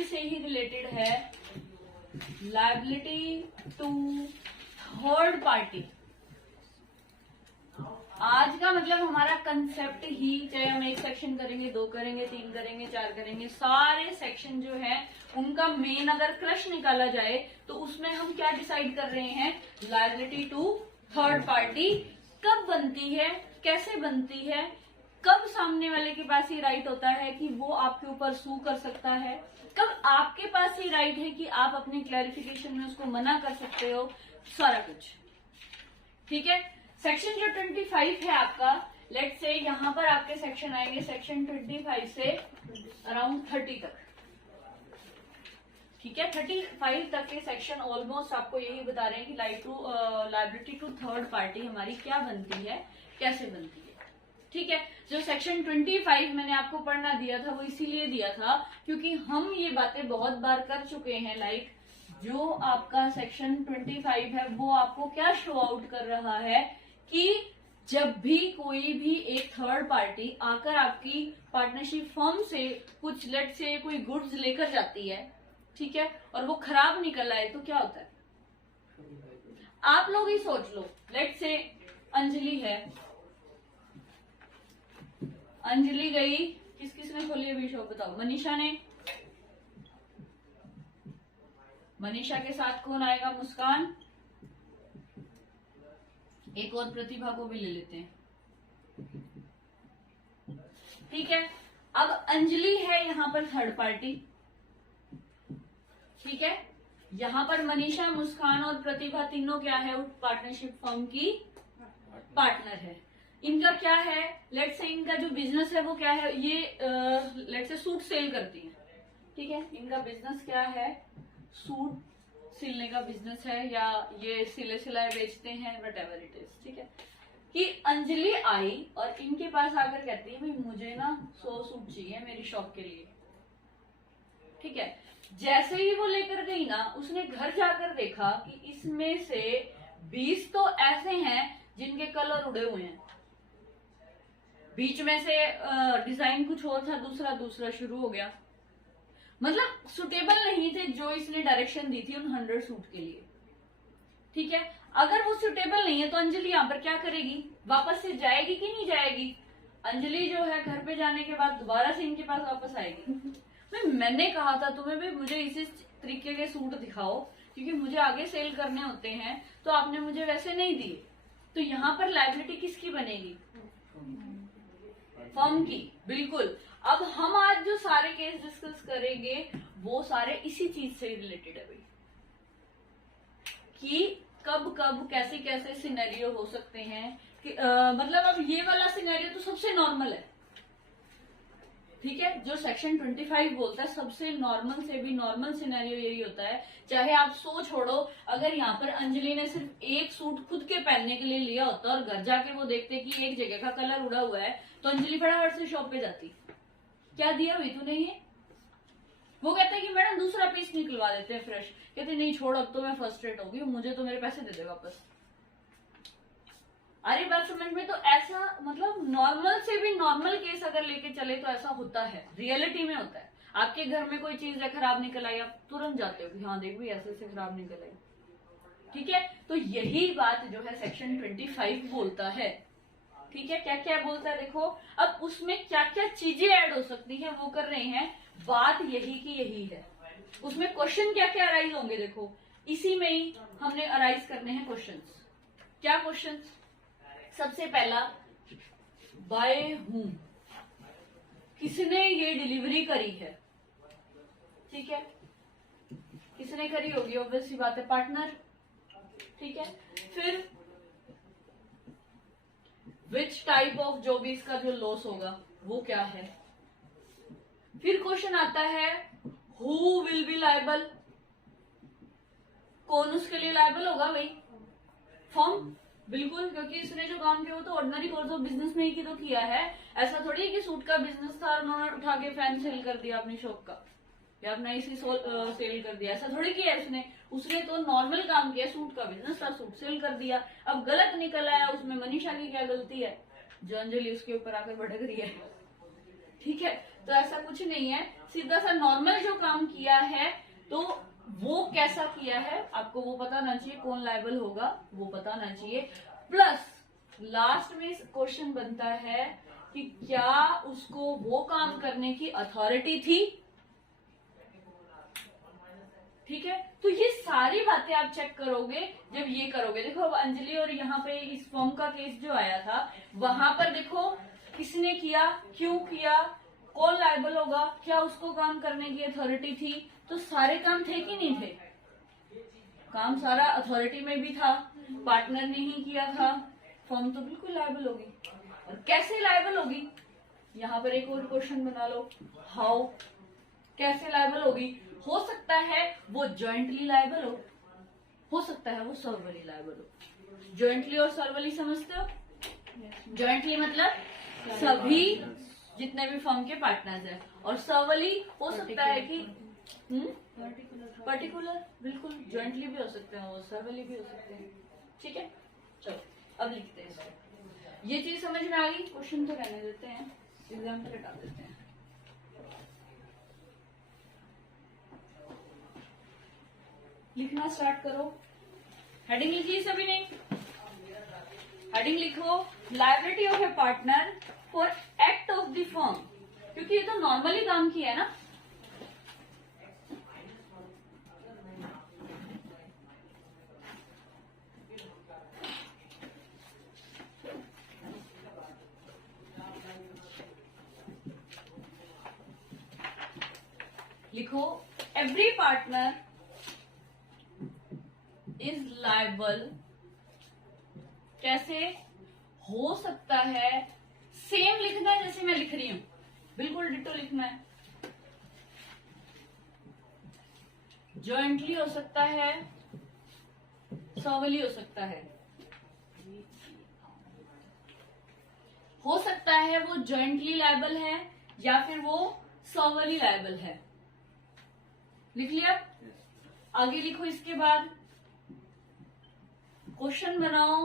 इसी से ही रिलेटेड है, लायबिलिटी टू थर्ड पार्टी। आज का मतलब हमारा कंसेप्ट ही, चाहे हम एक सेक्शन करेंगे, 2 करेंगे, 3 करेंगे, 4 करेंगे, सारे सेक्शन जो है उनका मेन अगर क्रश निकाला जाए तो उसमें हम क्या डिसाइड कर रहे हैं, लायबिलिटी टू थर्ड पार्टी कब बनती है, कैसे बनती है, कब सामने वाले के पास ये राइट होता है कि वो आपके ऊपर सू कर सकता है, कब आपके पास ये राइट है कि आप अपनी क्लैरिफिकेशन में उसको मना कर सकते हो, सारा कुछ। ठीक है, सेक्शन जो 25 है आपका, लेट से यहाँ पर आपके सेक्शन आएंगे सेक्शन 25 से अराउंड 30 तक। ठीक है, 35 तक के सेक्शन ऑलमोस्ट आपको यही बता रहे हैं कि लायबिलिटी टू थर्ड पार्टी हमारी क्या बनती है, कैसे बनती है। ठीक है, जो सेक्शन 25 मैंने आपको पढ़ना दिया था वो इसीलिए दिया था क्योंकि हम ये बातें बहुत बार कर चुके हैं। लाइक जो आपका सेक्शन 25 है वो आपको क्या शो आउट कर रहा है कि जब भी कोई भी एक थर्ड पार्टी आकर आपकी पार्टनरशिप फर्म से कुछ लेट से कोई गुड्स लेकर जाती है, ठीक है, और वो खराब निकल आए तो क्या होता है। आप लोग ही सोच लो, लेट से अंजलि है, अंजलि गई, किस किसने खोली अभी शॉप बताओ, मनीषा ने, मनीषा के साथ कौन आएगा, मुस्कान, एक और प्रतिभा को भी ले लेते हैं। ठीक है, अब अंजलि है यहाँ पर थर्ड पार्टी। ठीक है, यहाँ पर मनीषा, मुस्कान और प्रतिभा तीनों क्या है, पार्टनरशिप फर्म की पार्टनर है। इनका क्या है, लेट से इनका जो बिजनेस है वो क्या है, ये लेट से सूट सेल करती है। ठीक है, इनका बिजनेस क्या है, सूट सिलने का बिजनेस है या ये सिले सिलाए बेचते हैं, वट एवर इट इज। ठीक है, कि अंजलि आई और इनके पास आकर कहती है भाई मुझे ना 100 सूट चाहिए मेरी शॉप के लिए। ठीक है, जैसे ही वो लेकर गई ना, उसने घर जाकर देखा कि इसमें से 20 तो ऐसे हैं जिनके कलर उड़े हुए हैं, बीच में से डिजाइन कुछ और था, दूसरा शुरू हो गया, मतलब सुटेबल नहीं थे जो इसने डायरेक्शन दी थी उन 100 सूट के लिए। ठीक है, अगर वो सुटेबल नहीं है तो अंजलि यहाँ पर क्या करेगी, वापस से जाएगी कि नहीं जाएगी। अंजलि जो है घर पे जाने के बाद दोबारा से इनके पास वापस आएगी। मैंने कहा था तुम्हें भी मुझे इसी तरीके के सूट दिखाओ क्योंकि मुझे आगे सेल करने होते हैं, तो आपने मुझे वैसे नहीं दिए। तो यहाँ पर लायबिलिटी किसकी बनेगी, फर्म की। बिल्कुल, अब हम आज जो सारे केस डिस्कस करेंगे वो सारे इसी चीज से रिलेटेड है भाई, कि कब कब कैसे कैसे सिनेरियो हो सकते हैं कि मतलब अब ये वाला सिनेरियो तो सबसे नॉर्मल है। ठीक है, जो सेक्शन 25 बोलता है सबसे नॉर्मल से भी नॉर्मल सिनेरियो यही होता है। चाहे आप सो छोड़ो, अगर यहाँ पर अंजलि ने सिर्फ एक सूट खुद के पहनने के लिए लिया होता और घर जाके वो देखते कि एक जगह का कलर उड़ा हुआ है तो अंजलि फटाफट से शॉप पे जाती, क्या दिया भाई तूने ये, वो कहते हैं कि मैडम दूसरा पीस निकलवा देते हैं फ्रेश, कहते नहीं छोड़ अब तो मैं फ्रस्ट्रेट होगी, मुझे तो मेरे पैसे दे दे वापस। अरे बात समझ में, तो ऐसा मतलब नॉर्मल से भी नॉर्मल केस अगर लेके चले तो ऐसा होता है, रियलिटी में होता है। आपके घर में कोई चीज है खराब निकल आई, आप तुरंत जाते हो कि हाँ देख भी ऐसे से खराब निकल आई। ठीक है, तो यही बात जो है सेक्शन 25 बोलता है। ठीक है, क्या क्या बोलता है देखो, अब उसमें क्या क्या चीजें ऐड हो सकती है वो कर रहे हैं, बात यही की यही है। उसमें क्वेश्चन क्या क्या अराइज होंगे देखो, इसी में ही हमने अराइज करने हैं क्वेश्चंस। क्या क्वेश्चंस, सबसे पहला बाय हूम, किसने ये डिलीवरी करी है। ठीक है, किसने करी होगी, ऑब्वियस सी बात है पार्टनर। ठीक है, फिर विच टाइप ऑफ जो भी इसका जो लॉस होगा वो क्या है। फिर क्वेश्चन आता है हु विल बी लायबल, कौन उसके लिए लायबल होगा भाई, फर्म। बिल्कुल, क्योंकि इसने जो काम किया वो तो ऑर्डिनरी कोर्स ऑफ बिजनेस में ही तो किया है। ऐसा थोड़ी है कि सूट का बिजनेस था और उन्होंने उठा के फैन सेल कर दिया अपनी शॉप का या अपना इसी सेल कर दिया, ऐसा थोड़ी किया उसने तो नॉर्मल काम किया, सूट का बिजनेस था, सूट सेल कर दिया। अब गलत निकल आया, उसमें मनीषा की क्या गलती है जो अंजलि उसके ऊपर आकर भड़क रही है। ठीक है, तो ऐसा कुछ नहीं है। सीधा सा नॉर्मल जो काम किया है तो वो कैसा किया है आपको वो पता ना चाहिए, कौन लायबल होगा वो पता ना चाहिए। प्लस लास्ट में क्वेश्चन बनता है कि क्या उसको वो काम करने की अथॉरिटी थी। ठीक है, तो ये सारी बातें आप चेक करोगे जब ये करोगे। देखो अब अंजलि और यहाँ पे इस फॉर्म का केस जो आया था वहां पर देखो किसने किया, क्यों किया, कौन लायबल होगा, क्या उसको काम करने की अथॉरिटी थी। तो सारे काम थे कि नहीं थे, काम सारा अथॉरिटी में भी था, पार्टनर ने ही किया था, फर्म तो बिल्कुल लायबल होगी। और कैसे लायबल होगी, यहाँ पर एक और क्वेश्चन बना लो, हाउ, कैसे लायबल होगी। हो सकता है वो जॉइंटली लायबल हो सकता है वो सर्वली लायबल हो। जॉइंटली और सर्वली समझते हो? जॉइंटली मतलब सभी जितने भी फर्म के पार्टनर्स हैं, और सर्वली हो सकता है कि पर्टिकुलर, बिल्कुल जॉइंटली भी हो सकते हैं और सर्वली भी हो सकते हैं। ठीक है, चलो अब लिखते हैं इसको। ये चीज समझ में आ गई, क्वेश्चन तो रहने देते हैं, एग्जाम्पल हटा देते हैं। लिखना स्टार्ट करो। हेडिंग लिखिए सभी ने, हेडिंग लिखो liability of A partner for act of the firm, क्योंकि ये तो नॉर्मली काम किया है ना। लिखो एवरी पार्टनर इज लायबल, कैसे हो सकता है, सेम लिखना है जैसे मैं लिख रही हूं, बिल्कुल डिटो लिखना है। जॉइंटली हो सकता है, सर्वली हो सकता है, हो सकता है वो जॉइंटली लायबल है या फिर वो सर्वली लायबल है। लिख लिया? आगे लिखो इसके बाद क्वेश्चन बनाओ,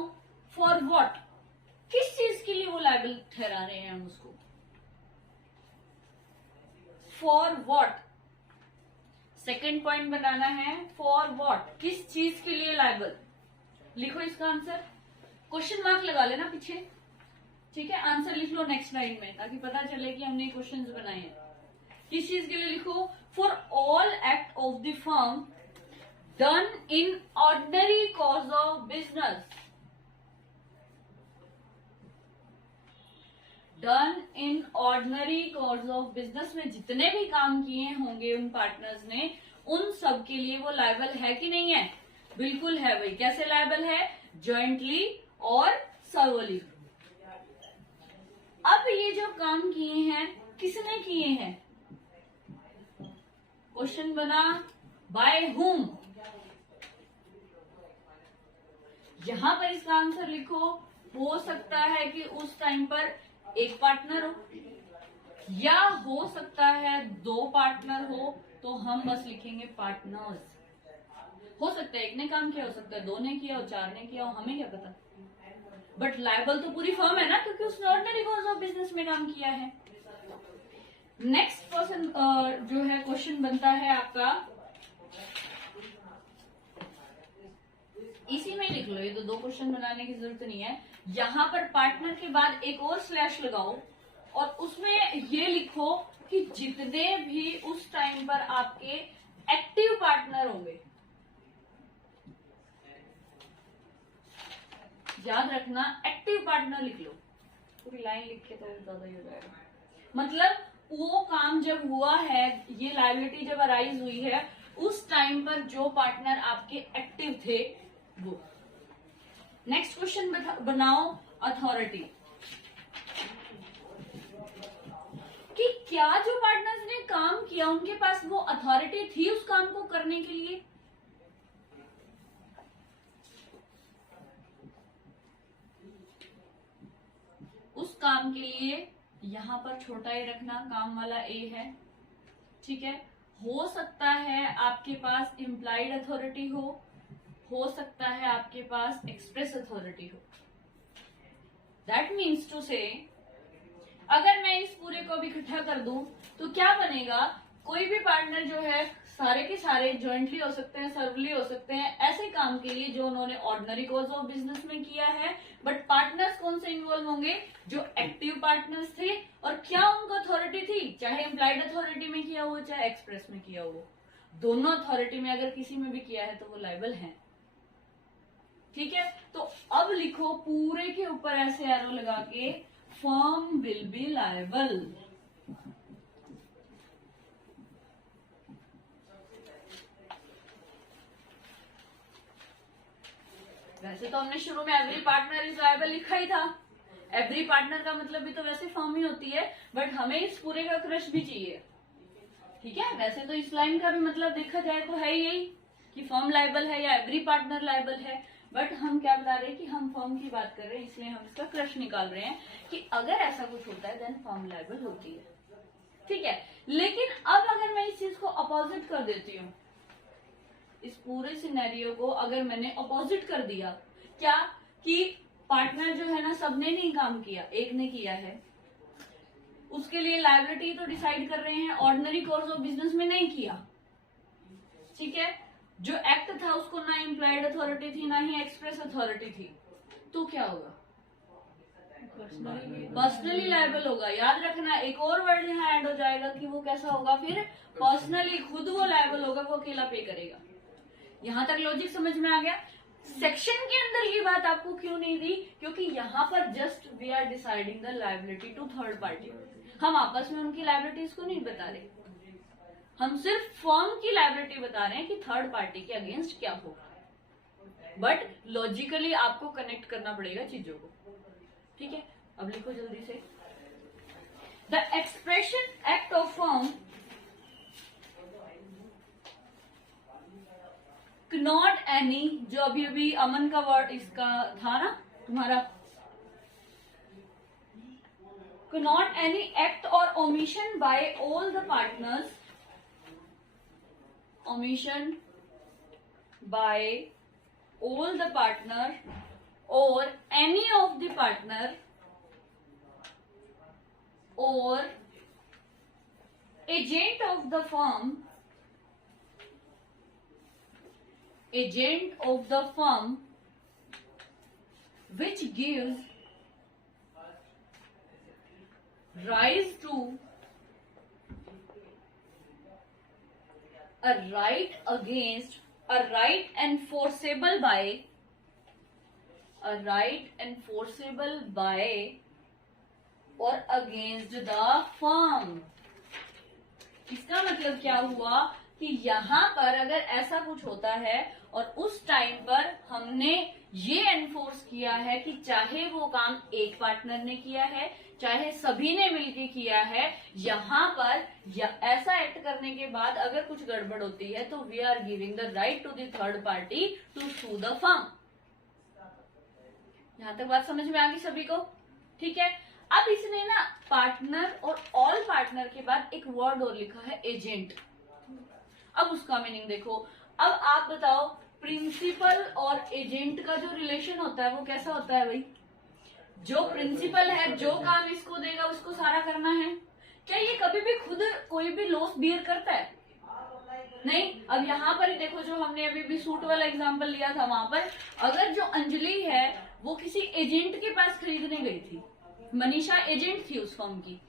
फॉर व्हाट, किस चीज के लिए वो लायबल ठहरा रहे हैं हम उसको, फॉर व्हाट। सेकंड पॉइंट बनाना है, फॉर व्हाट, किस चीज के लिए लायबल। लिखो इसका आंसर, क्वेश्चन मार्क लगा लेना पीछे। ठीक है, आंसर लिख लो नेक्स्ट लाइन में ताकि पता चले कि हमने क्वेश्चंस बनाए हैं। किस चीज के लिए लिखो, for all act of the firm done in ordinary cause of business, done in ordinary cause of business में जितने भी काम किए होंगे उन पार्टनर्स ने, उन सब के लिए वो लायबल है कि नहीं है? बिल्कुल है भाई। कैसे लायबल है? जॉइंटली और सर्वली। अब ये जो काम किए हैं किसने किए हैं? क्वेश्चन बना, बाय हुम। यहां पर इसका आंसर लिखो, हो सकता है कि उस टाइम पर एक पार्टनर हो या हो सकता है दो पार्टनर हो, तो हम बस लिखेंगे पार्टनर्स। हो सकता है एक ने काम किया, हो सकता है दो ने किया हो, चार ने किया हो, हमें क्या पता। बट लायबल तो पूरी फर्म है ना, क्योंकि उसने ऑर्डिनरी कॉज ऑफ बिजनेस में काम किया है। नेक्स्ट पर्सन जो है क्वेश्चन बनता है आपका, इसी में लिख लो, ये तो दो क्वेश्चन बनाने की जरूरत नहीं है। यहां पर पार्टनर के बाद एक और स्लैश लगाओ और उसमें ये लिखो कि जितने भी उस टाइम पर आपके एक्टिव पार्टनर होंगे, याद रखना एक्टिव पार्टनर लिख लो, पूरी लाइन लिख के तो ज्यादा ही हो जाएगा। मतलब वो काम जब हुआ है, ये लायबिलिटी जब अराइज हुई है, उस टाइम पर जो पार्टनर आपके एक्टिव थे वो। नेक्स्ट क्वेश्चन बनाओ, अथॉरिटी, कि क्या जो पार्टनर्स ने काम किया उनके पास वो अथॉरिटी थी उस काम को करने के लिए। उस काम के लिए यहां पर छोटा ए रखना, काम वाला ए है। ठीक है, हो सकता है आपके पास इम्प्लाइड अथॉरिटी हो सकता है आपके पास एक्सप्रेस अथॉरिटी हो। दैट मीन्स टू से, अगर मैं इस पूरे को भी इकट्ठा कर दूं तो क्या बनेगा कोई भी पार्टनर जो है सारे के सारे ज्वाइंटली हो सकते हैं, सर्वली हो सकते हैं, ऐसे काम के लिए जो उन्होंने ऑर्डिनरी कोर्स ऑफ बिजनेस में किया है। बट पार्टनर्स कौन से इन्वॉल्व होंगे? जो एक्टिव पार्टनर्स थे। और क्या उनको अथॉरिटी थी? चाहे एम्प्लॉयड अथॉरिटी में किया हो चाहे एक्सप्रेस में किया हो, दोनों अथॉरिटी में अगर किसी में भी किया है तो वो लायबल है। ठीक है, तो अब लिखो पूरे के ऊपर ऐसे एरो लगा के, फर्म विल बी लायबल। वैसे तो हमने शुरू में एवरी पार्टनर इज लायबल लिखा ही था। एवरी पार्टनर का मतलब भी तो वैसे फर्म ही होती है, बट हमें इस पूरे का क्रश भी चाहिए। ठीक है, वैसे तो इस लाइन का भी मतलब देखा जाए तो है यही कि फर्म लायबल है या एवरी पार्टनर लायबल है। बट हम क्या बता रहे हैं कि हम फर्म की बात कर रहे हैं, इसलिए हम इसका क्रश निकाल रहे हैं कि अगर ऐसा कुछ होता है देन फर्म लायबल होती है। ठीक है, लेकिन अब अगर मैं इस चीज को अपोजिट कर देती हूँ, इस पूरे सिनेरियो को अगर मैंने अपोजिट कर दिया, क्या कि पार्टनर जो है ना सबने नहीं काम किया, एक ने किया है, उसके लिए लायबिलिटी तो डिसाइड कर रहे हैं, ऑर्डिनरी कोर्स ऑफ बिजनेस में नहीं किया। ठीक है, जो एक्ट था उसको ना एम्प्लॉयड अथॉरिटी थी ना ही एक्सप्रेस अथॉरिटी थी, तो क्या होगा? पर्सनली लायबल होगा। याद रखना, एक और वर्ड यहाँ ऐड हो जाएगा कि वो कैसा होगा फिर? पर्सनली, खुद वो लायबल होगा, वो अकेला पे करेगा। यहां तक लॉजिक समझ में आ गया? सेक्शन के अंदर ये बात आपको क्यों नहीं दी? क्योंकि यहाँ पर just we are deciding the liability to third party. हम आपस में उनकी लायबिलिटीज को नहीं बता रहे, हम सिर्फ फर्म की लायबिलिटी बता रहे हैं कि थर्ड पार्टी के अगेंस्ट क्या होगा। बट लॉजिकली आपको कनेक्ट करना पड़ेगा चीजों को। ठीक है, अब लिखो जल्दी से। The expression act of firm not any, जो अभी अभी अमन का वर्ड इसका था ना तुम्हारा, not any act or omission by all the partners, omission by all the partner or any of the partner or agent of the firm, agent of the firm which gives rise to a right against, a right enforceable by, a right enforceable by or against the firm। इसका मतलब क्या हुआ कि यहाँ पर अगर ऐसा कुछ होता है और उस टाइम पर हमने ये एनफोर्स किया है कि चाहे वो काम एक पार्टनर ने किया है चाहे सभी ने मिलके किया है, यहाँ पर ऐसा एक्ट करने के बाद अगर कुछ गड़बड़ होती है तो we are giving the right to the third party to sue the firm. यहां तक बात समझ में आ गई सभी को? ठीक है, अब इसने ना पार्टनर और ऑल पार्टनर के बाद एक वर्ड और लिखा है एजेंट। अब उसका मीनिंग देखो। अब आप बताओ, प्रिंसिपल और एजेंट का जो रिलेशन होता है वो कैसा होता है भाई? जो प्रिंसिपल है जो काम इसको देगा उसको सारा करना है। क्या ये कभी भी खुद कोई भी लॉस बियर करता है? नहीं। अब यहाँ पर ही देखो, जो हमने अभी भी सूट वाला एग्जांपल लिया था, वहां पर अगर जो अंजलि है वो किसी एजेंट के पास खरीदने गई थी, मनीषा एजेंट थी उस फर्म की,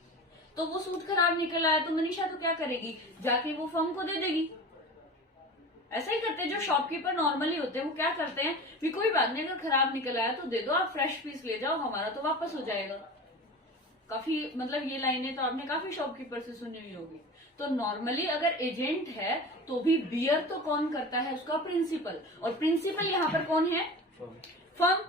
तो वो सूट खराब निकल आया तो मनीषा तो क्या करेगी? जाके वो फर्म को दे देगी। ऐसा ही करते हैं जो शॉपकीपर नॉर्मली होते हैं, वो क्या करते हैं भी कोई बात नहीं, अगर खराब निकल आया तो दे दो, आप फ्रेश पीस ले जाओ, हमारा तो वापस हो जाएगा। काफी मतलब ये लाइनें तो आपने काफी शॉपकीपर से सुनी हुई होगी। तो नॉर्मली अगर एजेंट है तो भी बियर तो कौन करता है? उसका प्रिंसिपल। और प्रिंसिपल यहाँ पर कौन है? फर्म।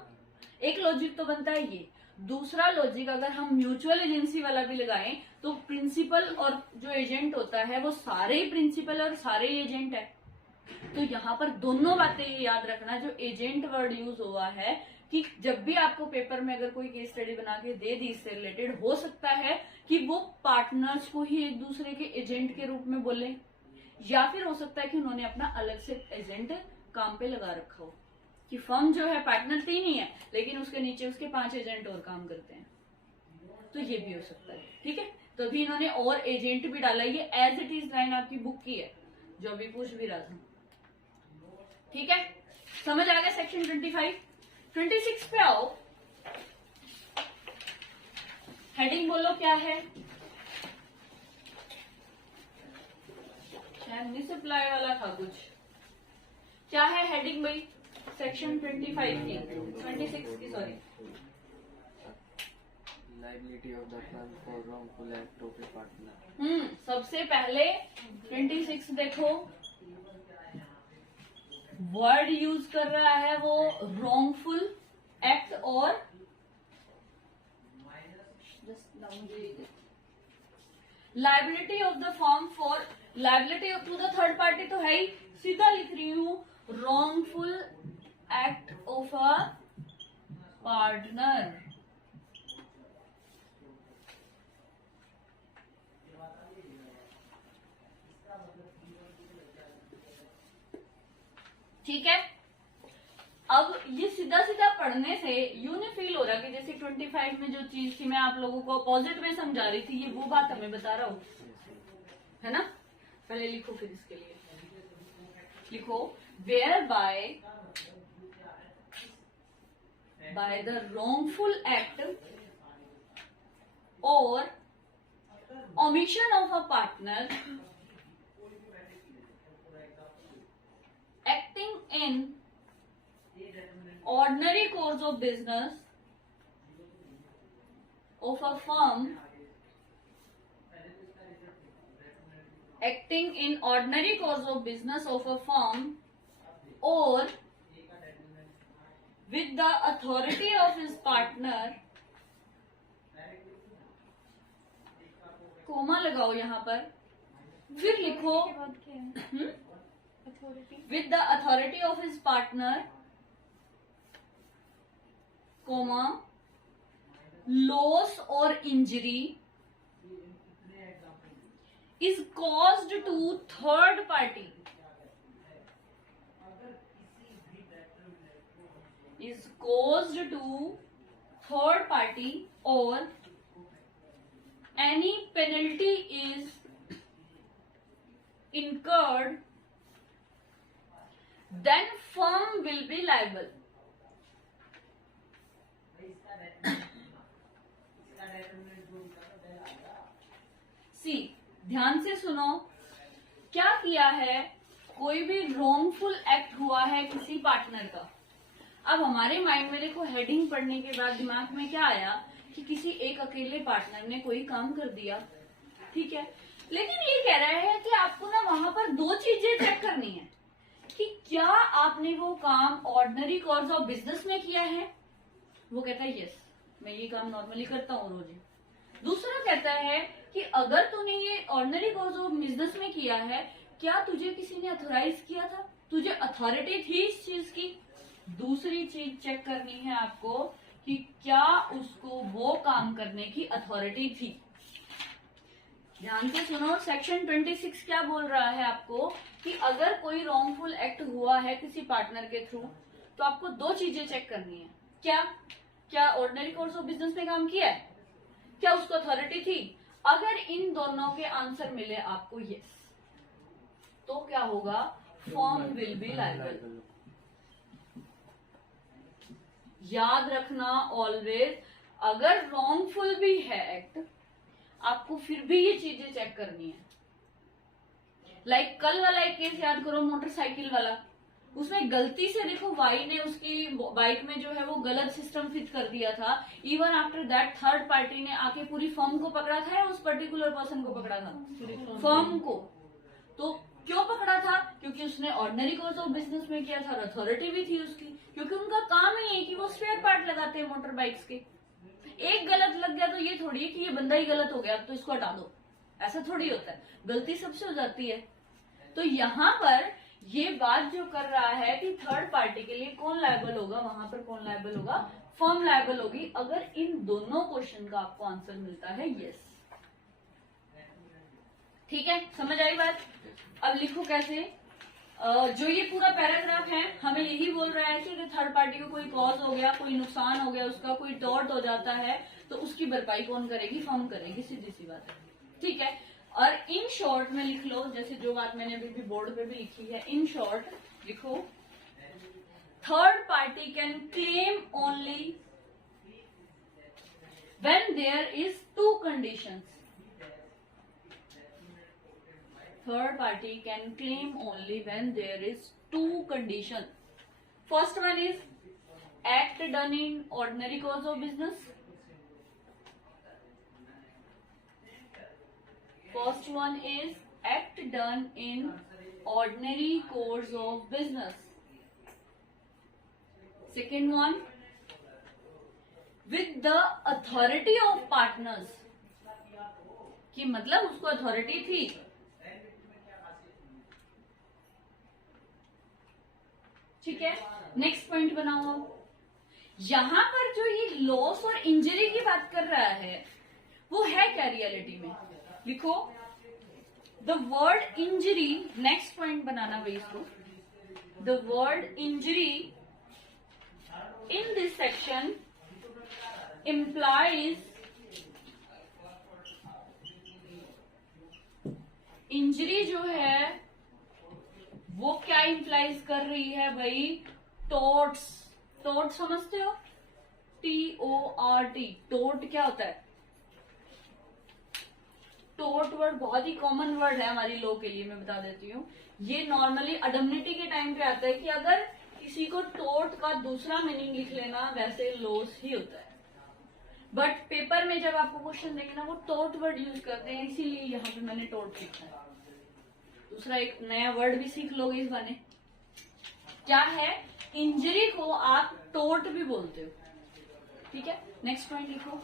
एक लॉजिक तो बनता है ये। दूसरा लॉजिक अगर हम म्यूचुअल एजेंसी वाला भी लगाएं तो प्रिंसिपल और जो एजेंट होता है वो सारे ही प्रिंसिपल और सारे ही एजेंट है। तो यहाँ पर दोनों बातें याद रखना। जो एजेंट वर्ड यूज हुआ है कि जब भी आपको पेपर में अगर कोई केस स्टडी बना के दे दी इससे रिलेटेड, हो सकता है कि वो पार्टनर्स को ही एक दूसरे के एजेंट के रूप में बोले, या फिर हो सकता है कि उन्होंने अपना अलग से एजेंट काम पे लगा रखा हो कि फर्म जो है पार्टनर 3 ही है लेकिन उसके नीचे उसके 5 एजेंट और काम करते हैं, तो ये भी हो सकता है। ठीक है, तभी इन्होंने और एजेंट भी डाला। ये एज इट इज लाइन आपकी बुक की है जो अभी पूछ भी रहा था। ठीक है, समझ आ गया सेक्शन 25। 26 पे आओ, हेडिंग बोलो क्या है। शायद मिसअप्लाई वाला था कुछ। क्या है हेडिंग भाई सेक्शन 25 की, 26 की sorry. Liability of the firm for wrongful act of A partner. सबसे पहले 26 देखो, वर्ड यूज कर रहा है वो रॉन्गफुल एक्ट और liability of the firm for liability to the third party तो है ही, सीधा लिख रही हूं wrongful act of a partner. ठीक है, अब ये सीधा सीधा पढ़ने से यूं नहीं फील हो रहा कि जैसे 25 में जो चीज थी मैं आप लोगों को अपोजिट में समझा रही थी, ये वो बात हमें बता रहा हूं, है ना। पहले लिखो, फिर इसके लिए लिखो whereby the wrongful act or omission of a partner acting in ordinary course of business of a firm acting in ordinary course of business of a firm or with the authority of his partner, comma लगाओ यहाँ पर, फिर लिखो with the authority of his partner, comma, loss or injury is caused to third party, is caused to third party or any penalty is incurred, then firm will be liable. सी, ध्यान से सुनो, क्या किया है, कोई भी रॉन्गफुल एक्ट हुआ है किसी पार्टनर का। अब हमारे माइंड में देखो, हेडिंग पढ़ने के बाद दिमाग में क्या आया कि किसी एक अकेले पार्टनर ने कोई काम कर दिया, ठीक है, लेकिन ये कह रहा है कि आपको ना वहां पर दो चीजें चेक करनी है कि क्या आपने वो काम ऑर्डिनरी कोर्स ऑफ बिजनेस में किया है। वो कहता है यस, मैं ये काम नॉर्मली करता हूँ रोज। दूसरा कहता है कि अगर तूने ये ऑर्डिनरी कोर्स ऑफ बिजनेस में किया है, क्या तुझे किसी ने अथोराइज किया था, तुझे अथॉरिटी थी इस चीज की। दूसरी चीज चेक करनी है आपको कि क्या उसको वो काम करने की अथॉरिटी थी। ध्यान से सुनो, सेक्शन 26 क्या बोल रहा है आपको कि अगर कोई रॉन्गफुल एक्ट हुआ है किसी पार्टनर के थ्रू तो आपको दो चीजें चेक करनी है। क्या ऑर्डिनरी कोर्स ऑफ बिजनेस में काम किया है, क्या उसको अथॉरिटी थी। अगर इन दोनों के आंसर मिले आपको यस, तो क्या होगा, फर्म विल बी लायबल। याद रखना ऑलवेज, अगर रॉन्गफुल भी है एक्ट, आपको फिर भी ये चीजें चेक करनी है। लाइक कल वाला एक केस याद करो, मोटरसाइकिल वाला, उसमें गलती से देखो वाई ने उसकी बाइक में जो है वो गलत सिस्टम फिट कर दिया था। Even after that third party ने आके पूरी फर्म को पकड़ा था या उस पर्टिकुलर पर्सन को पकड़ा था, फर्म को। तो क्यों पकड़ा था, क्योंकि उसने ऑर्डिनरी कोर्स ऑफ बिजनेस में किया था, अथॉरिटी भी थी उसकी, क्योंकि उनका काम ही है कि वो स्पेयर पार्ट लगाते हैं मोटर बाइक्स के। एक गलत लग गया तो ये थोड़ी है कि ये बंदा ही गलत हो गया तो इसको हटा दो, ऐसा थोड़ी होता है, गलती सबसे हो जाती है। तो यहाँ पर ये बात जो कर रहा है कि थर्ड पार्टी के लिए कौन लायबल होगा, वहां पर कौन लायबल होगा, फर्म लायबल होगी, अगर इन दोनों क्वेश्चन का आपको आंसर मिलता है यस। ठीक है, समझ आई बात। अब लिखो कैसे, जो ये पूरा पैराग्राफ है हमें यही बोल रहा है कि अगर थर्ड पार्टी को कोई कॉज हो गया, कोई नुकसान हो गया, उसका कोई टॉर्ट हो जाता है तो उसकी भरपाई कौन करेगी, फर्म करेगी, सीधी सी बात है। ठीक है। और इन शॉर्ट में लिख लो, जैसे जो बात मैंने अभी भी बोर्ड पे भी लिखी है, इन शॉर्ट लिखो, third party can claim only when there is two conditions. Third party can claim only when there is two conditions. First one is act done in ordinary course of business. First one is act done in ordinary course of business. Second one, with the authority of partners, कि मतलब उसको authority थी। ठीक है, next point बनाओ। यहां पर जो ये लॉस और इंजरी की बात कर रहा है वो है क्या रियलिटी में? लिखो the word injury, next point बनाना वही इसको, the word injury in this section implies, injury जो है वो क्या इंप्लाइज कर रही है भाई? टोर्ट्स। टोर्ट समझते हो? TORT। टोर्ट क्या होता है? टोर्ट वर्ड बहुत ही कॉमन वर्ड है हमारी लॉ के लिए, मैं बता देती हूँ। ये नॉर्मली अडमनिटी के टाइम पे आता है कि अगर किसी को टोर्ट का दूसरा मीनिंग लिख लेना, वैसे लॉस ही होता है। बट पेपर में जब आपको क्वेश्चन देंगे ना, वो टोर्ट वर्ड यूज करते हैं, इसीलिए यहाँ पे मैंने टोर्ट लिखा है। दूसरा एक नया वर्ड भी सीख लोगे इस बारे। क्या है? इंजरी को आप टोर्ट भी बोलते हो। ठीक है, नेक्स्ट पॉइंट लिखो,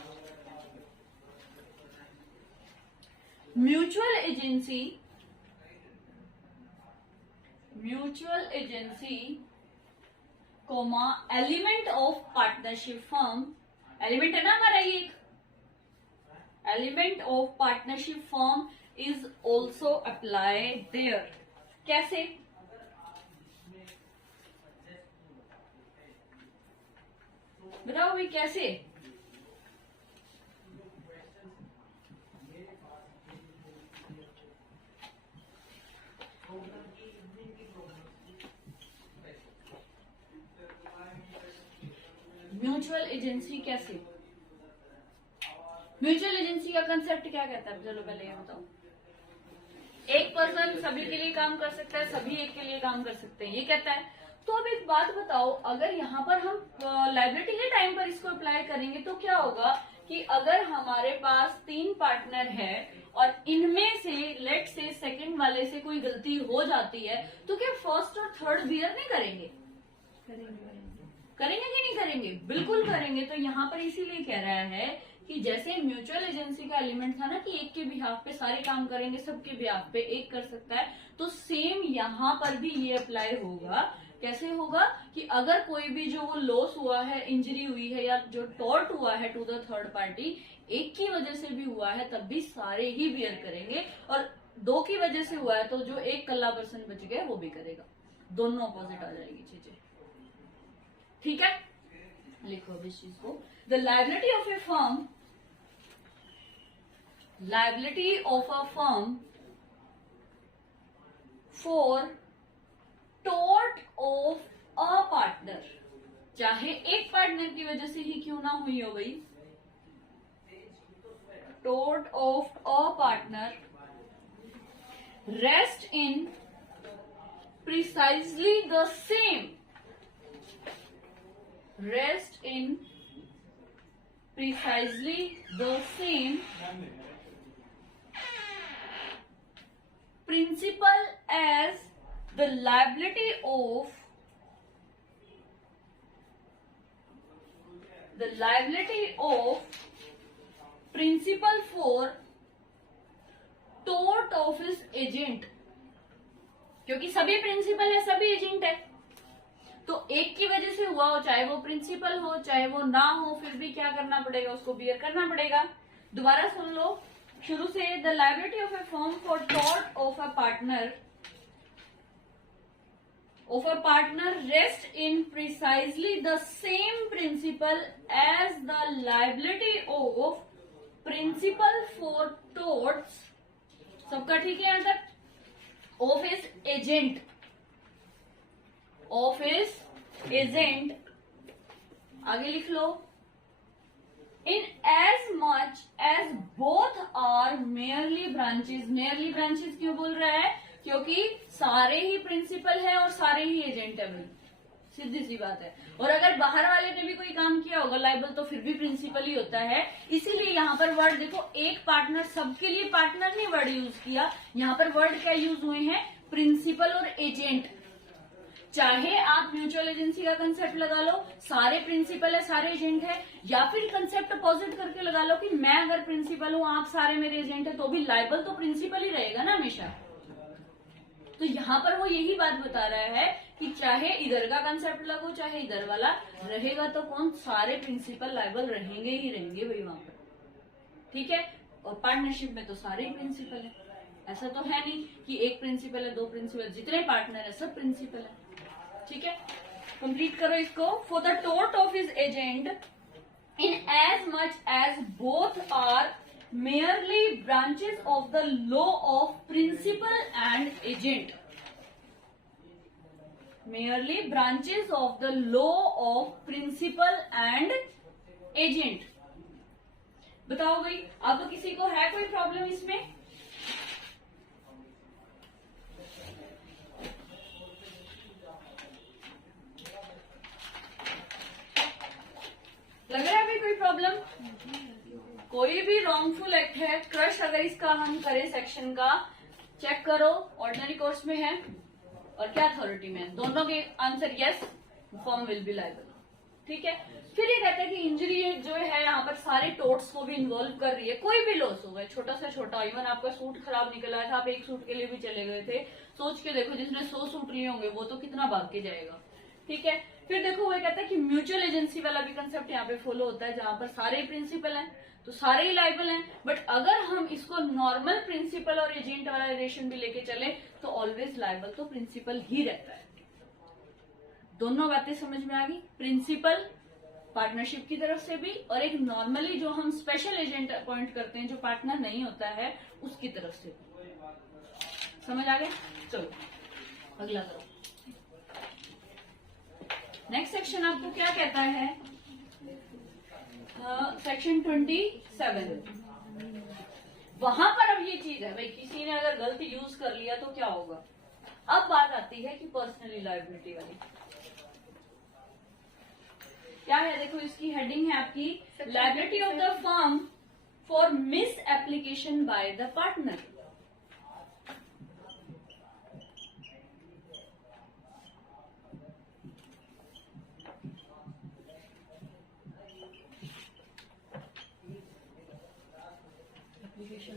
mutual agency, mutual agency comma element of partnership firm, element है ना हमारा ये, element of partnership firm is also apply there. कैसे? बताओ भाई कैसे? म्यूचुअल एजेंसी कैसे? म्यूचुअल एजेंसी का कंसेप्ट क्या कहता है? चलो पहले ये बताओ। एक पर्सन सभी के लिए काम कर सकता है, सभी एक के लिए काम कर सकते हैं, ये कहता है। तो अब एक बात बताओ, अगर यहाँ पर हम लायबिलिटी के टाइम पर इसको अप्लाई करेंगे तो क्या होगा कि अगर हमारे पास 3 पार्टनर है और इनमें से लेट से सेकंड वाले से कोई गलती हो जाती है, तो क्या फर्स्ट और थर्ड बियर नहीं करेंगे? करेंगे कि नहीं करेंगे? बिल्कुल करेंगे। तो यहाँ पर इसीलिए कह रहा है कि जैसे म्यूचुअल एजेंसी का एलिमेंट था ना कि एक के बिहाफ पे सारे काम करेंगे, सबके बिहाफ पे एक कर सकता है, तो सेम यहाँ पर भी ये अप्लाई होगा। कैसे होगा कि अगर कोई भी जो वो लॉस हुआ है, इंजरी हुई है या जो टॉर्ट हुआ है टू द थर्ड पार्टी, एक की वजह से भी हुआ है तब भी सारे ही बियर करेंगे, और 2 की वजह से हुआ है तो जो एक कल्ला पर्सन बच गया वो भी करेगा। दोनों अपोजिट आ जाएगी चीजें। ठीक है, लिखो इस चीज को, the liability of a firm, liability of a firm for tort of a partner, चाहे एक पार्टनर की वजह से ही क्यों ना हुई हो भाई, tort of a partner rest in precisely the same, rest in precisely the same principle as the liability of principle for tort of his agent, क्योंकि सभी प्रिंसिपल है, सभी एजेंट है, तो एक की वजह से हुआ हो, चाहे वो प्रिंसिपल हो चाहे वो ना हो, फिर भी क्या करना पड़ेगा? उसको बियर करना पड़ेगा। दोबारा सुन लो शुरू से, the liability of a firm for tort of a partner rest in precisely the same principle as the liability of principal for torts, सबका ठीक है यहां तक? Of his agent, of his agent, आगे लिख लो, in as much as both are merely branches. Merely branches क्यों बोल रहा है? क्योंकि सारे ही प्रिंसिपल है और सारे ही एजेंट है भाई, सीधी सी बात है। और अगर बाहर वाले ने भी कोई काम किया होगा लाइबल, तो फिर भी प्रिंसिपल ही होता है। इसीलिए यहाँ पर वर्ड देखो, एक पार्टनर, सबके लिए पार्टनर ने वर्ड यूज किया, यहाँ पर वर्ड क्या यूज हुए हैं? प्रिंसिपल और एजेंट। चाहे आप म्यूचुअल एजेंसी का कंसेप्ट लगा लो, सारे प्रिंसिपल है सारे एजेंट है, या फिर कंसेप्ट अपोजिट करके लगा लो कि मैं अगर प्रिंसिपल हूं, आप सारे मेरे एजेंट है, तो भी लाइबल तो प्रिंसिपल ही रहेगा ना हमेशा। तो यहाँ पर वो यही बात बता रहा है कि चाहे इधर का कंसेप्ट लगो चाहे इधर वाला, रहेगा तो कौन? सारे प्रिंसिपल लाइबल रहेंगे ही रहेंगे भाई वहां पर, ठीक है। और पार्टनरशिप में तो सारे ही प्रिंसिपल है, ऐसा तो है नहीं कि एक प्रिंसिपल है, दो प्रिंसिपल, जितने पार्टनर है सब प्रिंसिपल है, ठीक है। कंप्लीट करो इसको। For the tort of his agent in as much as both are merely branches of the law of principal and agent, merely branches of the law of principal and agent। बताओ भाई, अब किसी को है कोई problem इसमें? लग रहा है भाई कोई प्रॉब्लम? कोई भी रॉन्गफुल एक्ट है, क्रश अगर इसका हम करें सेक्शन का, चेक करो, ऑर्डिनरी कोर्स में है और क्या अथॉरिटी में है, दोनों के answer yes, firm will be liable, ठीक है। फिर ये कहता है कि इंजरी जो है यहाँ पर सारे टोर्ट्स को भी इन्वॉल्व कर रही है, कोई भी लॉस होगा, छोटा से छोटा, इवन आपका सूट खराब निकला है था, आप एक सूट के लिए भी चले गए थे, सोच के देखो जिसने 100 सूट लिए होंगे वो तो कितना भाग के जाएगा, ठीक है। फिर देखो वो कहता है कि म्यूचुअल एजेंसी वाला भी कंसेप्ट यहाँ पे फॉलो होता है, जहां पर सारे प्रिंसिपल हैं तो सारे ही लाइबल हैं, बट अगर हम इसको नॉर्मल प्रिंसिपल और एजेंट वाला रिलेशन भी लेके चले तो ऑलवेज लाइबल तो प्रिंसिपल ही रहता है। दोनों बातें समझ में आ गई? प्रिंसिपल पार्टनरशिप की तरफ से भी, और एक नॉर्मली जो हम स्पेशल एजेंट अपॉइंट करते हैं जो पार्टनर नहीं होता है उसकी तरफ से भी। समझ आ गया? चलो अगला करो। नेक्स्ट सेक्शन आपको क्या कहता है? सेक्शन 27। वहां पर अब ये चीज है भाई, किसी ने अगर गलती यूज कर लिया तो क्या होगा? अब बात आती है कि पर्सनली लायबिलिटी वाली क्या है। देखो इसकी हेडिंग है आपकी, liability of the firm for miss application by the partner.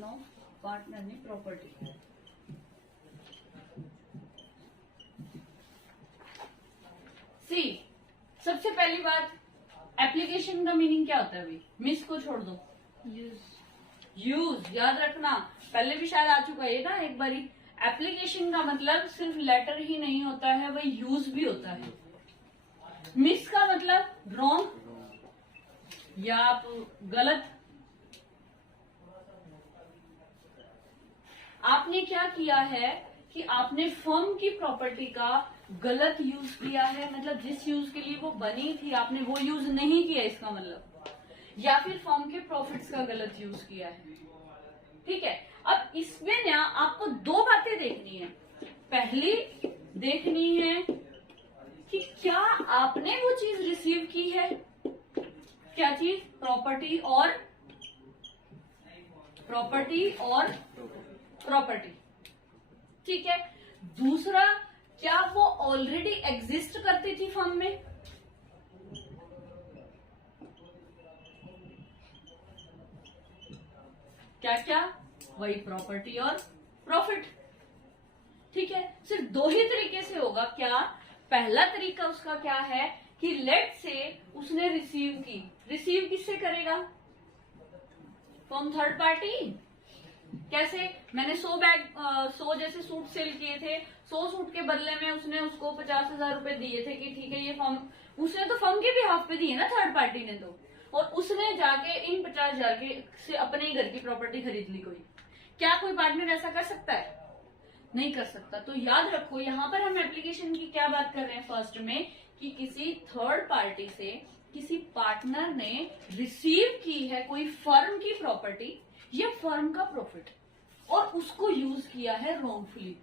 Of partner ने प्रॉपर्टी। सी, सबसे पहली बात, एप्लीकेशन का मीनिंग क्या होता है भाई? मिस को छोड़ दो, यूज याद रखना, पहले भी शायद आ चुका है ना एक बारी। एप्लीकेशन का मतलब सिर्फ लेटर ही नहीं होता है, वही यूज भी होता है। मिस का मतलब रॉन्ग या आप गलत। आपने क्या किया है कि आपने फर्म की प्रॉपर्टी का गलत यूज किया है, मतलब जिस यूज के लिए वो बनी थी आपने वो यूज नहीं किया इसका मतलब, या फिर फर्म के प्रॉफिट्स का गलत यूज किया है, ठीक है। अब इसमें ना आपको दो बातें देखनी है। पहली देखनी है कि क्या आपने वो चीज रिसीव की है, क्या चीज? प्रॉपर्टी और प्रॉपर्टी, ठीक है। दूसरा, क्या वो ऑलरेडी एग्जिस्ट करती थी फर्म में? क्या क्या? वही प्रॉपर्टी और प्रॉफिट, ठीक है। सिर्फ दो ही तरीके से होगा। क्या? पहला तरीका उसका क्या है कि लेट से उसने रिसीव की, रिसीव किससे करेगा? From third party. कैसे? मैंने 100 जैसे सूट सेल किए थे, 100 सूट के बदले में उसने उसको 50,000 रुपए दिए थे कि ठीक है ये फर्म, उसने तो फर्म के भी हाफ पे दिए ना थर्ड पार्टी ने, और उसने जाके इन 50,000 के से अपने ही घर की प्रॉपर्टी खरीद ली कोई, क्या कोई पार्टनर ऐसा कर सकता है? नहीं कर सकता। तो याद रखो यहाँ पर हम एप्लीकेशन की क्या बात कर रहे हैं फर्स्ट में, कि किसी थर्ड पार्टी से किसी पार्टनर ने रिसीव की है कोई फर्म की प्रॉपर्टी या फर्म का प्रॉफिट और उसको यूज किया है रॉन्गफुली।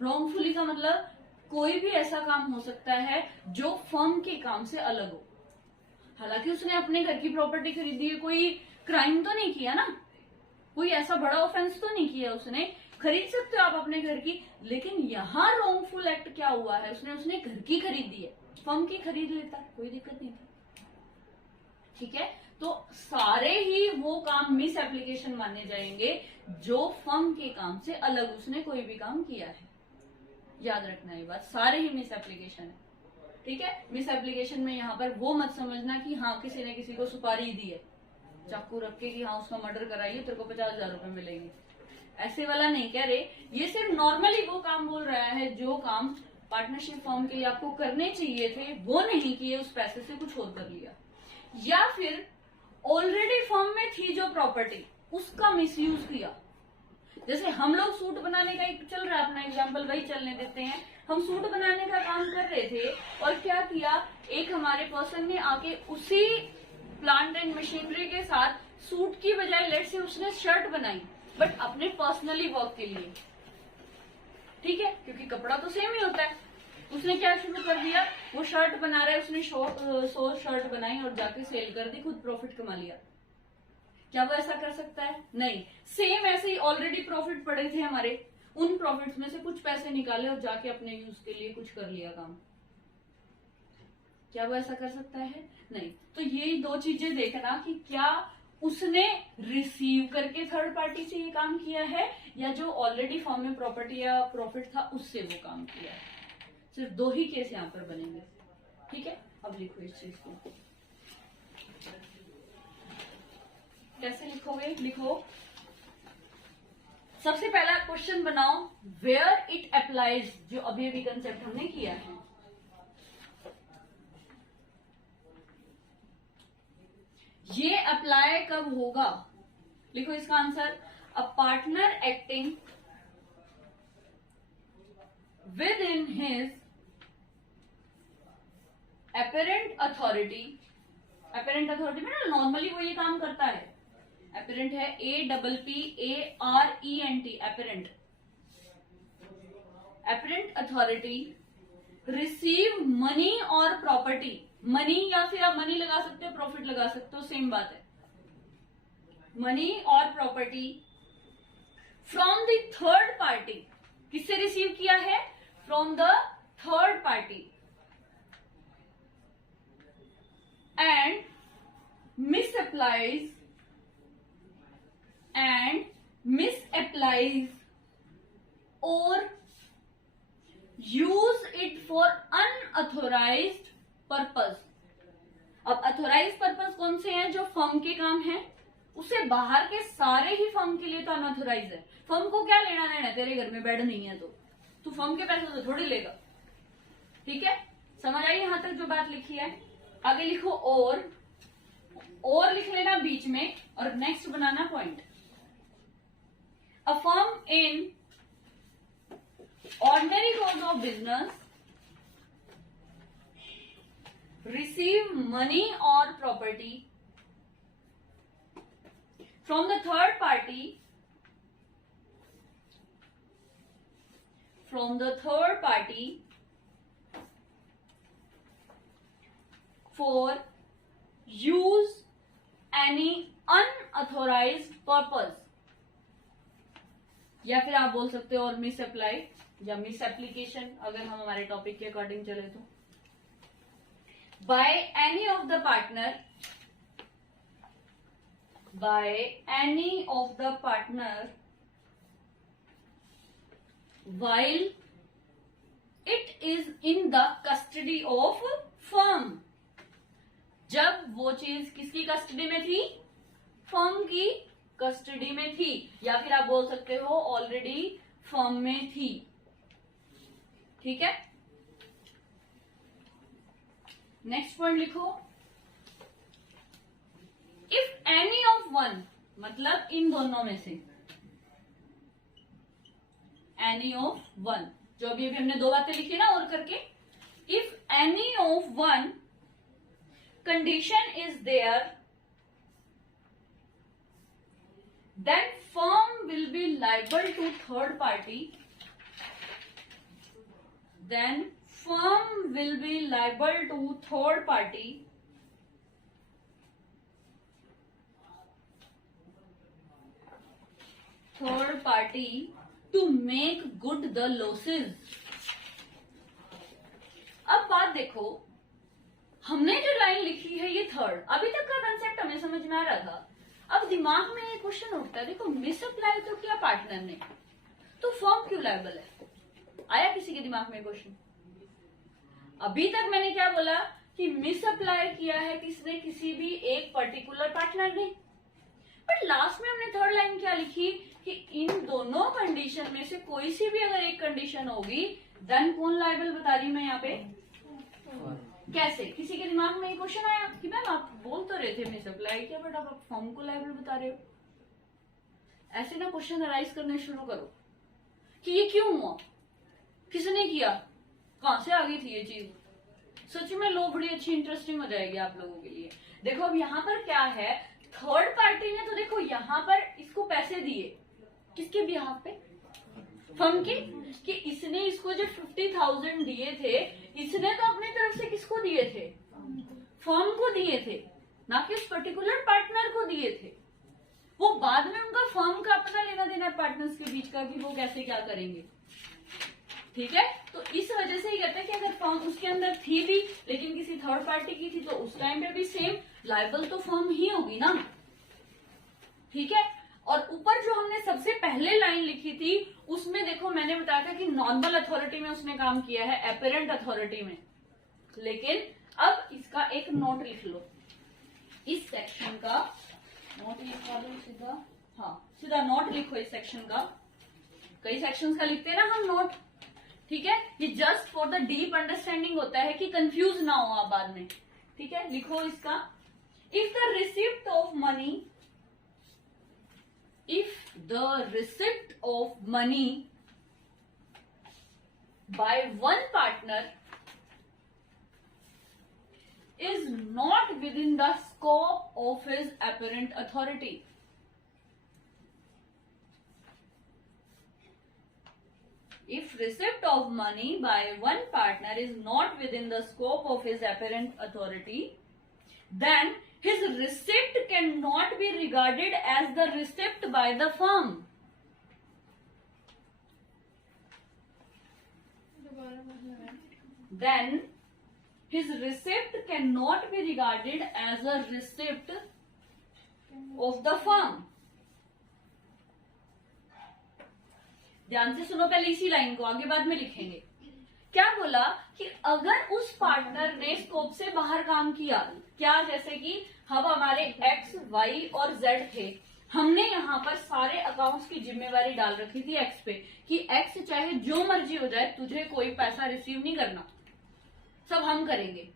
रॉन्गफुली का मतलब कोई भी ऐसा काम हो सकता है जो फर्म के काम से अलग हो। हालांकि उसने अपने घर की प्रॉपर्टी खरीदी है, कोई क्राइम तो नहीं किया ना, कोई ऐसा बड़ा ऑफेंस तो नहीं किया उसने, खरीद सकते हो आप अपने घर की। लेकिन यहाँ रॉन्गफुल एक्ट क्या हुआ है, उसने घर की खरीदी है, फर्म की खरीद लेता, कोई दिक्कत नहीं थी। ठीक है, तो सारे ही वो काम मिस एप्लीकेशन माने जाएंगे जो फर्म के काम से अलग उसने कोई भी काम किया है। याद रखना ये बात, सारे ही मिस एप्लीकेशन है। ठीक है, मिस एप्लीकेशन में यहाँ पर वो मत समझना कि हाँ किसी ने किसी को सुपारी दी है चाकू रख के कि हाँ उसका मर्डर कराइए तेरे को 50,000 रुपए मिलेंगे, ऐसे वाला नहीं कह रहे। ये सिर्फ नॉर्मली वो काम बोल रहा है जो काम पार्टनरशिप फॉर्म के लिए आपको करने चाहिए थे वो नहीं किए, उस पैसे से कुछ और कर लिया, या फिर ऑलरेडी फॉर्म में थी जो प्रॉपर्टी उसका मिसयूज किया। जैसे हम लोग सूट बनाने का एक चल रहा है अपना एग्जाम्पल, वही चलने देते हैं। हम सूट बनाने का काम कर रहे थे और क्या किया, एक हमारे पर्सन ने आके उसी प्लांट एंड मशीनरी के साथ सूट की बजाय लेट से उसने शर्ट बनाई, बट अपने पर्सनली वर्क के लिए। ठीक है, क्योंकि कपड़ा तो सेम ही होता है। उसने क्या शुरू कर दिया, वो शर्ट बना रहा है, उसने 100 शर्ट बनाई और जाके सेल कर दी, खुद प्रॉफिट कमा लिया। क्या वो ऐसा कर सकता है? नहीं। सेम ऐसे ही ऑलरेडी प्रॉफिट पड़े थे हमारे, उन प्रॉफिट्स में से कुछ पैसे निकाले और जाके अपने यूज के लिए कुछ कर लिया काम। क्या वो ऐसा कर सकता है? नहीं। तो ये दो चीजें देखना कि क्या उसने रिसीव करके थर्ड पार्टी से ये काम किया है या जो ऑलरेडी फॉर्म में प्रॉपर्टी या प्रॉफिट था उससे वो काम किया है। सिर्फ दो ही केस यहाँ पर बनेंगे। ठीक है, अब लिखो इस चीज को। कैसे लिखोगे? लिखो, सबसे पहला क्वेश्चन बनाओ, वेयर इट अप्लाइज, जो अभी अभी कंसेप्ट हमने किया है। ये अप्लाई कब होगा? लिखो इसका answer, a partner acting with in his apparent authority. Apparent authority में ना नॉर्मली वो ये काम करता है, अपेरेंट है APPARENT, apparent. Apparent authority receive money और प्रॉपर्टी, मनी या फिर आप मनी लगा सकते हो, प्रॉफिट लगा सकते हो, सेम बात है। मनी और property from the third party, किससे रिसीव किया है? From the third party, and misapplies or use it for unauthorized purpose। अब अथोराइज पर्पस कौन से हैं? जो फर्म के काम हैं, उससे बाहर के सारे ही फर्म के लिए तो अनऑथोराइज है। फर्म को क्या लेना देना है? तेरे घर में बेड नहीं है तो तू फर्म के पैसे तो थोड़ी लेगा। ठीक है, समझ आई यहां तक जो बात लिखी है? आगे लिखो और लिख लेना बीच में और नेक्स्ट बनाना point. A firm in ordinary course of business receive money और property from the third party for use any unauthorized purpose, या फिर आप बोल सकते हो और मिस अप्लाई या मिस एप्लीकेशन, अगर हम हमारे टॉपिक के अकॉर्डिंग चले तो, by any of the partner while it is in the custody of firm। जब वो चीज किसकी कस्टडी में थी? फर्म की कस्टडी में थी, या फिर आप बोल सकते हो ऑलरेडी फर्म में थी। ठीक है, नेक्स्ट पॉइंट लिखो, एनी ऑफ वन, मतलब इन दोनों में से, एनी ऑफ वन, जो अभी हमने दो बातें लिखी ना और करके, if any of one condition is there, then firm will be liable to third party, then firm will be liable to third party to make good the losses. अब बात देखो, हमने जो लाइन लिखी है ये थर्ड, अभी तक का कंसेप्ट हमें समझ में आ रहा था। अब दिमाग में एक क्वेश्चन उठता है, देखो मिसअप्लाई तो किया पार्टनर ने, तो फर्म क्यों लायबल है? आया किसी के दिमाग में क्वेश्चन? अभी तक मैंने क्या बोला कि मिसअप्लाई किया है किसने? किसी भी एक पर्टिकुलर पार्टनर ने। बट लास्ट में हमने थर्ड लाइन क्या लिखी कि इन दोनों कंडीशन में से कोई सी भी अगर एक कंडीशन होगी, देन कौन लायबल बता रही मैं यहाँ पे? कैसे? किसी के दिमाग में ये क्वेश्चन आया कि मैम आप बोल तो रहे थे मिसअप्लाई किया, बट आप फॉर्म को लायबल बता रहे हो। ऐसे ना क्वेश्चन अराइज करने शुरू करो कि ये क्यों हुआ, किसने किया, कहां से आ गई थी ये चीज। सच में लो बड़ी अच्छी इंटरेस्टिंग हो जाएगी आप लोगों के लिए। देखो अब यहाँ पर क्या है, थर्ड पार्टी ने तो देखो यहाँ पर इसको पैसे दिए, किसके बिहाफ पे? फर्म के, कि इसने इसको जो 50,000 दिए थे, इसने तो अपनी तरफ से किसको दिए थे? फर्म को दिए थे, ना कि उस पर्टिकुलर पार्टनर को दिए थे। वो बाद में उनका फर्म का अपना लेना देना पार्टनर्स के बीच का कि वो कैसे क्या करेंगे, ठीक है। तो इस वजह से ही कहते हैं कि अगर फर्म उसके अंदर थी भी लेकिन किसी थर्ड पार्टी की थी, तो उस टाइम पे भी सेम लायबल तो फर्म ही होगी ना, ठीक है। और ऊपर जो हमने सबसे पहले लाइन लिखी थी उसमें देखो मैंने बताया था कि नॉर्मल अथॉरिटी में उसने काम किया है, एपेरेंट अथॉरिटी में। लेकिन अब इसका एक नोट लिख लो, इस सेक्शन का नोट लिखवा दो सीधा, हाँ सीधा नोट लिखो इस सेक्शन का। कई सेक्शंस का लिखते हैं ना हम नोट, ठीक है। ये just for the deep understanding होता है कि कंफ्यूज ना हो आप बाद में, ठीक है। लिखो इसका, if the receipt of money, if the receipt of money by one partner is not within the scope of his apparent authority, if receipt of money by one partner is not within the scope of his apparent authority, then his receipt cannot be regarded as the receipt by the firm. Then his receipt cannot be regarded as a receipt of the firm. ध्यान से सुनो पहले इसी line को, आगे बाद में लिखेंगे। क्या बोला कि अगर उस पार्टनर ने स्कोप से बाहर काम किया, क्या, जैसे कि हम हमारे एक्स, वाई और जेड थे, हमने यहाँ पर सारे अकाउंट्स की जिम्मेवारी डाल रखी थी एक्स पे कि एक्स चाहे जो मर्जी हो जाए तुझे कोई पैसा रिसीव नहीं करना, सब हम करेंगे,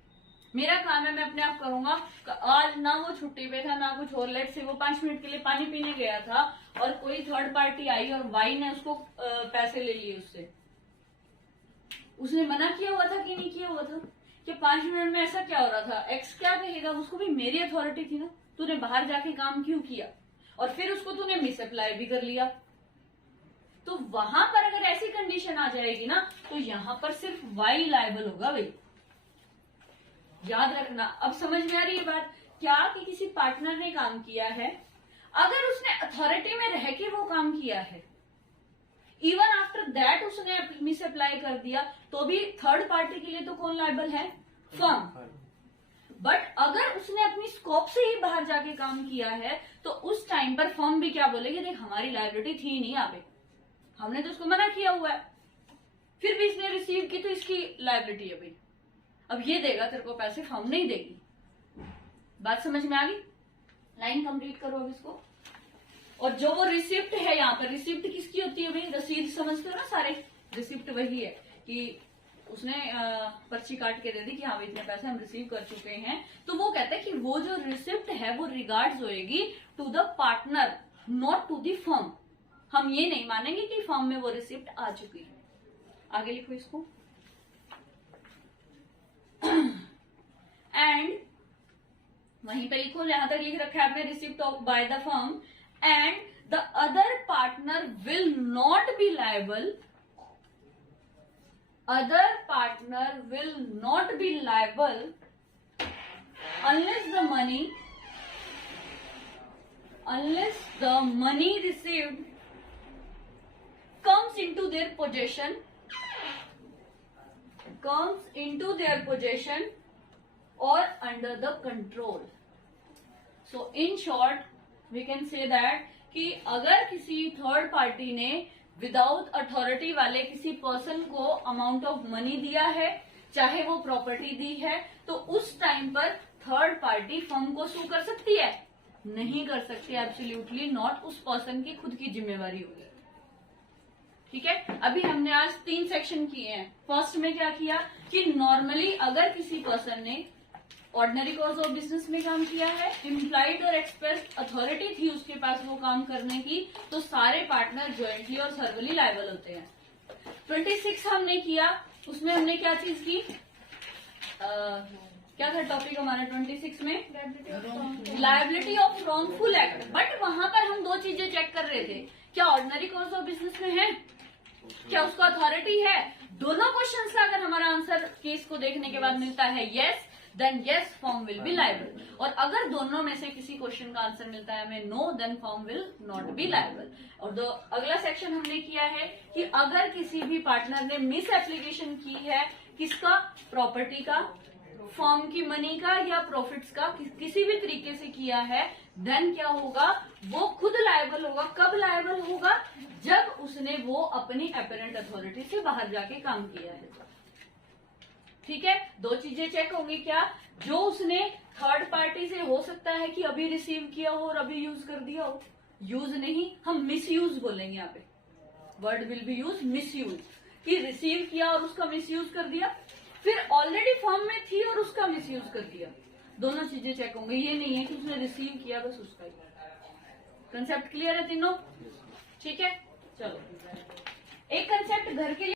मेरा काम है मैं अपने आप करूंगा। आज ना वो छुट्टी पे था ना कुछ और, लेट से वो 5 मिनट के लिए पानी पीने गया था और कोई थर्ड पार्टी आई और वाई ने उसको पैसे ले लिए उससे, उसने मना किया हुआ था कि नहीं किया हुआ था कि 5 मिनट में ऐसा क्या हो रहा था, एक्स क्या कहेगा, उसको भी मेरी अथॉरिटी थी ना, तूने बाहर जाके काम क्यों किया, और फिर उसको तूने मिसअप्लाई भी कर लिया। तो वहां पर अगर ऐसी कंडीशन आ जाएगी ना तो यहां पर सिर्फ वाई लायबल होगा भाई, याद रखना। अब समझ में आ रही है बात, क्या कि किसी पार्टनर ने काम किया है, अगर उसने अथॉरिटी में रह के वो काम किया है, इवन आफ्टर दैट उसने मिस अप्लाई कर दिया, तो भी थर्ड पार्टी के लिए तो कौन लायबल है? फर्म। बट अगर उसने अपनी स्कोप से ही बाहर जाके काम किया है तो उस टाइम पर फर्म भी क्या बोलेगी, देख हमारी लायबिलिटी थी नहीं यहाँ पे, हमने तो उसको मना किया हुआ है, फिर भी इसने रिसीव की तो इसकी लायबिलिटी है भाई, अब ये देगा तेरे को पैसे, फर्म नहीं देगी। बात समझ में आ गई? लाइन कंप्लीट करो अब इसको। और जो वो रिसिप्ट है, यहाँ पर रिसिप्ट किसकी होती है भाई? रसीद समझते हो ना सारे, रिसिप्ट वही है कि उसने पर्ची काट के दे दी कि हाँ इतने पैसे हम रिसीव कर चुके हैं, तो वो कहता है कि वो जो रिसिप्ट है वो रिगार्ड्स होएगी to the partner, not to the firm. हम ये नहीं मानेंगे कि फर्म में वो रिसिप्ट आ चुकी है। आगे लिखो इसको। एंड वहीं पे लिखो जहां तक लिख रखा है आपने, receipt of by the firm and the other partner will not be liable, other partner will not be liable unless the money received comes into their possession or under the control. So in short we can say that कि अगर किसी third party ने without authority वाले किसी person को amount of money दिया है, चाहे वो प्रॉपर्टी दी है, तो उस टाइम पर थर्ड पार्टी फर्म को सू कर सकती है? नहीं कर सकती, एब्सोल्युटली नॉट। उस पर्सन की खुद की जिम्मेवारी होगी। ठीक है, अभी हमने आज 3 सेक्शन किए हैं। फर्स्ट में क्या किया कि नॉर्मली अगर किसी पर्सन ने ऑर्डिनरी कोर्स ऑफ बिजनेस में काम किया है, इम्प्लाइड और एक्सप्रेस अथॉरिटी थी उसके पास वो काम करने की, तो सारे पार्टनर ज्वाइंटली और सर्वली लायबल होते हैं। 26 हमने किया, उसमें हमने क्या चीज की, क्या था टॉपिक हमारा 26 में? Liability of wrongful act. But वहां पर हम 2 चीजें चेक कर रहे थे, क्या ऑर्डिनरी कोर्स ऑफ बिजनेस में है, क्या उसका अथॉरिटी है? दोनों क्वेश्चन का अगर हमारा आंसर केस को देखने के बाद मिलता है yes, then yes firm will be liable. और अगर दोनों में से किसी क्वेश्चन का आंसर मिलता है हमें no, then firm will not be liable. और अगला सेक्शन हमने किया है कि अगर किसी भी पार्टनर ने मिस एप्लीकेशन की है, किसका? प्रॉपर्टी का, फर्म की मनी का या प्रॉफिट्स का, किसी भी तरीके से किया है, देन क्या होगा? वो खुद लायबल होगा। कब लायबल होगा? जब उसने वो अपनी अपेरेंट अथॉरिटी से बाहर जाके काम किया है। ठीक है, 2 चीजें चेक होंगी। क्या? जो उसने थर्ड पार्टी से हो सकता है कि अभी रिसीव किया हो और अभी यूज कर दिया हो, यूज नहीं, हम मिस यूज बोलेंगे यहाँ पे, word will be use miss use, कि रिसीव किया और उसका मिस यूज कर दिया, फिर ऑलरेडी फॉर्म में थी और उसका मिस यूज कर दिया। दोनों चीजें चेक होंगी। ये नहीं है कि उसने रिसीव किया बस उसका ही। कंसेप्ट क्लियर है तीनों? ठीक है, चलो एक कंसेप्ट घर के लिए